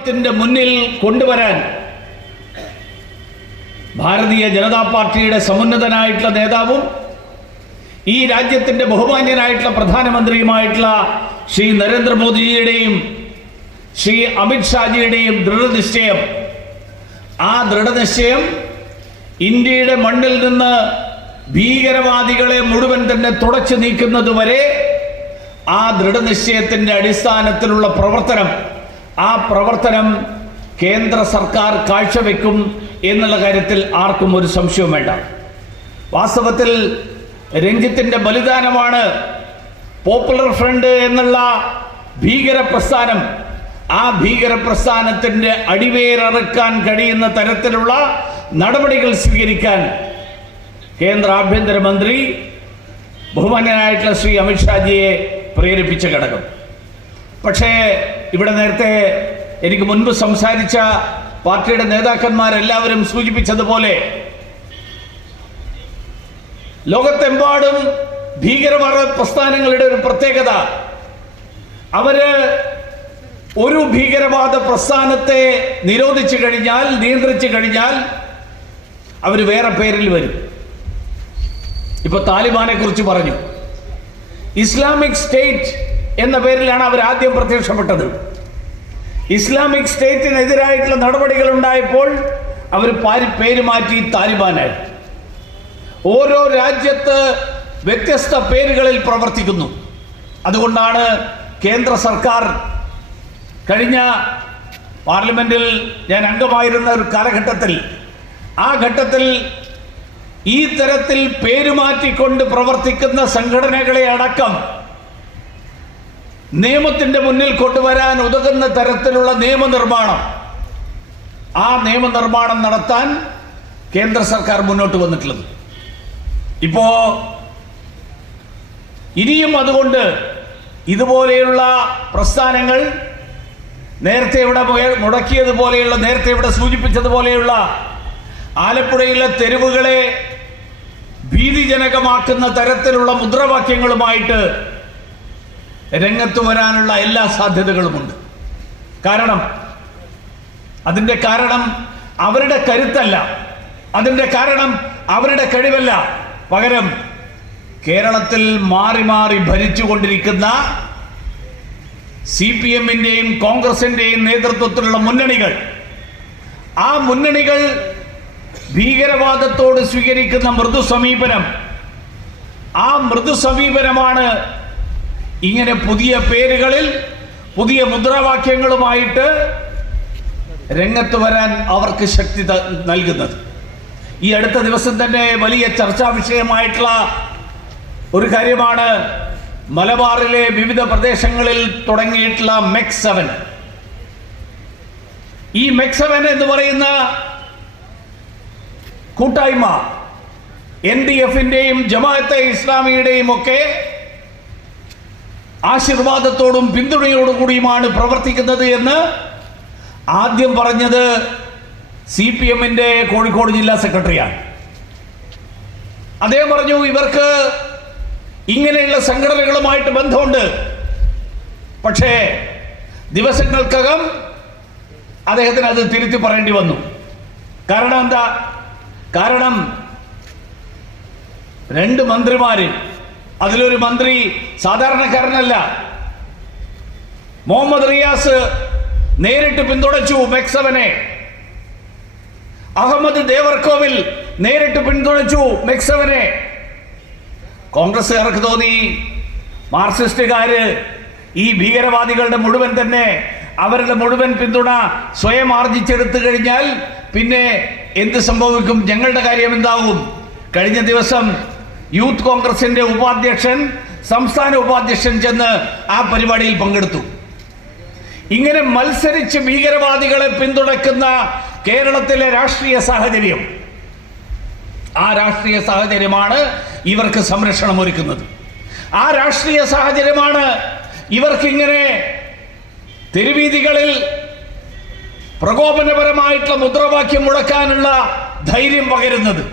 ത്തിന്റെ മുന്നിൽ കൊണ്ടുവരാൻ ഭാരതീയ ജനതാ പാർട്ടിയുടെ സമുന്നതനായിട്ടുള്ള നേതാവും ഈ രാജ്യത്തിന്റെ ബഹുമാന്യനായിട്ടുള്ള പ്രധാനമന്ത്രിയുമായിട്ടുള്ള ശ്രീ നരേന്ദ്രമോദിജിയുടെയും ശ്രീ അമിത്ഷാജിയുടെയും ദൃഢനിശ്ചയം. ആ ദൃഢനിശ്ചയം ഇന്ത്യയുടെ മണ്ണിൽ നിന്ന് ഭീകരവാദികളെ മുഴുവൻ തന്നെ തുടച്ചു നീക്കുന്നതുവരെ ആ ദൃഢനിശ്ചയത്തിന്റെ അടിസ്ഥാനത്തിലുള്ള പ്രവർത്തനം ആ പ്രവർത്തനം കേന്ദ്ര സർക്കാർ കാഴ്ചവെക്കും എന്നുള്ള കാര്യത്തിൽ ആർക്കും ഒരു സംശയവും വേണ്ട. വാസ്തവത്തിൽ രഞ്ജിത്തിന്റെ ബലിദാനമാണ് പോപ്പുലർ ഫ്രണ്ട് എന്നുള്ള ഭീകര പ്രസ്ഥാനം ആ ഭീകര പ്രസ്ഥാനത്തിന്റെ അടിവേരറുക്കാൻ കഴിയുന്ന തരത്തിലുള്ള നടപടികൾ സ്വീകരിക്കാൻ കേന്ദ്ര ആഭ്യന്തരമന്ത്രി ബഹുമാന്യനായിട്ടുള്ള ശ്രീ അമിത്ഷാജിയെ പ്രേരിപ്പിച്ച ഘടകം. പക്ഷേ ഇവിടെ നേരത്തെ എനിക്ക് മുൻപ് സംസാരിച്ച പാർട്ടിയുടെ നേതാക്കന്മാരെല്ലാവരും സൂചിപ്പിച്ചതുപോലെ ലോകത്തെമ്പാടും ഭീകരവാദ പ്രസ്ഥാനങ്ങളുടെ ഒരു പ്രത്യേകത. അവർ ഒരു ഭീകരവാദ പ്രസ്ഥാനത്തെ നിരോധിച്ചു കഴിഞ്ഞാൽ നിയന്ത്രിച്ചു കഴിഞ്ഞാൽ അവർ വേറെ പേരിൽ വരും. ഇപ്പൊ താലിബാനെ കുറിച്ച് പറഞ്ഞു. ഇസ്ലാമിക് സ്റ്റേറ്റ് എന്ന പേരിലാണ് അവർ ആദ്യം പ്രത്യക്ഷപ്പെട്ടത്. ഇസ്ലാമിക് സ്റ്റേറ്റിനെതിരായിട്ടുള്ള നടപടികൾ ഉണ്ടായപ്പോൾ അവർ പാരി- മാറ്റി താലിബാനായി. ഓരോ രാജ്യത്ത് വ്യത്യസ്ത പേരുകളിൽ പ്രവർത്തിക്കുന്നു. അതുകൊണ്ടാണ് കേന്ദ്ര സർക്കാർ കഴിഞ്ഞ പാർലമെന്റിൽ ഞാൻ അംഗമായിരുന്ന ഒരു കാലഘട്ടത്തിൽ ആ ഘട്ടത്തിൽ ഈ തരത്തിൽ പേരുമാറ്റിക്കൊണ്ട് പ്രവർത്തിക്കുന്ന സംഘടനകളെ അടക്കം നിയമത്തിന്റെ മുന്നിൽ കൊണ്ടുവരാൻ ഉതകുന്ന തരത്തിലുള്ള നിയമനിർമ്മാണം. ആ നിയമനിർമ്മാണം നടത്താൻ കേന്ദ്ര സർക്കാർ മുന്നോട്ട് വന്നിട്ടുള്ളത്. ഇപ്പോ ഇനിയും അതുകൊണ്ട് ഇതുപോലെയുള്ള പ്രസ്ഥാനങ്ങൾ നേരത്തെ ഇവിടെ മുടക്കിയതുപോലെയുള്ള നേരത്തെ ഇവിടെ സൂചിപ്പിച്ചതുപോലെയുള്ള ആലപ്പുഴയിലെ തെരുവുകളെ ഭീതിജനകമാക്കുന്ന തരത്തിലുള്ള മുദ്രാവാക്യങ്ങളുമായിട്ട് രംഗത്ത് വരാനുള്ള എല്ലാ സാധ്യതകളുമുണ്ട്. കാരണം അതിന്റെ കാരണം അവരുടെ കരുത്തല്ല. അതിന്റെ കാരണം അവരുടെ കഴിവല്ല. പകരം കേരളത്തിൽ മാറി മാറി ഭരിച്ചുകൊണ്ടിരിക്കുന്ന സി പി എമ്മിന്റെയും കോൺഗ്രസിന്റെയും നേതൃത്വത്തിലുള്ള മുന്നണികൾ ആ മുന്നണികൾ ഭീകരവാദത്തോട് സ്വീകരിക്കുന്ന മൃദു സമീപനം ആ മൃദു സമീപനമാണ് ഇങ്ങനെ പുതിയ പേരുകളിൽ പുതിയ മുദ്രാവാക്യങ്ങളുമായിട്ട് രംഗത്ത് വരാൻ അവർക്ക് ശക്തി നൽകുന്നത്. ഈ അടുത്ത ദിവസം തന്നെ വലിയ ചർച്ചാ വിഷയമായിട്ടുള്ള ഒരു കാര്യമാണ് മലബാറിലെ വിവിധ പ്രദേശങ്ങളിൽ തുടങ്ങിയിട്ടുള്ള മെക് സെവൻ ഈ മെക് സെവൻ എന്ന് പറയുന്ന കൂട്ടായ്മ എൻ ഡി എഫിന്റെയും ജമാഅത്തെ ഇസ്ലാമിയുടെയും ഒക്കെ ആശീർവാദത്തോടും പിന്തുണയോടും കൂടിയുമാണ് പ്രവർത്തിക്കുന്നത് എന്ന് ആദ്യം പറഞ്ഞത് സി പി എമ്മിന്റെ കോഴിക്കോട് ജില്ലാ സെക്രട്ടറിയാണ്. അദ്ദേഹം പറഞ്ഞു ഇവർക്ക് ഇങ്ങനെയുള്ള സംഘടനകളുമായിട്ട് ബന്ധമുണ്ട്. പക്ഷേ ദിവസങ്ങൾക്കകം അദ്ദേഹത്തിന് അത് തിരുത്തി പറയേണ്ടി വന്നു. കാരണം എന്താ? കാരണം രണ്ട് മന്ത്രിമാര് അതിലൊരു മന്ത്രി സാധാരണക്കാരനല്ല. മുഹമ്മദ് റിയാസ് നേരിട്ട് പിന്തുണച്ചു മെക്സവനെ. അഹമ്മദ് ദേവർകോവിൽ നേരിട്ട് പിന്തുണച്ചു മെക്സവനെ. കോൺഗ്രസ്സുകാർക്ക് തോന്നി മാർക്സിസ്റ്റുകാര് ഈ ഭീകരവാദികളുടെ മുഴുവൻ തന്നെ അവരുടെ മുഴുവൻ പിന്തുണ സ്വയം ആർജിച്ചെടുത്തു കഴിഞ്ഞാൽ പിന്നെ എന്ത് സംഭവിക്കും? ഞങ്ങളുടെ കാര്യം എന്താവും? കഴിഞ്ഞ ദിവസം യൂത്ത് കോൺഗ്രസിന്റെ ഉപാധ്യക്ഷൻ സംസ്ഥാന ഉപാധ്യക്ഷൻ ചെന്ന് ആ പരിപാടിയിൽ പങ്കെടുത്തു. ഇങ്ങനെ മത്സരിച്ച് ഭീകരവാദികളെ പിന്തുണയ്ക്കുന്ന കേരളത്തിലെ രാഷ്ട്രീയ സാഹചര്യം. ആ രാഷ്ട്രീയ സാഹചര്യമാണ് ഇവർക്ക് സംരക്ഷണം ഒരുക്കുന്നത്. ആ രാഷ്ട്രീയ സാഹചര്യമാണ് ഇവർക്കിങ്ങനെ തെരുവീതികളിൽ പ്രകോപനപരമായിട്ടുള്ള മുദ്രാവാക്യം മുടക്കാനുള്ള ധൈര്യം പകരുന്നത്.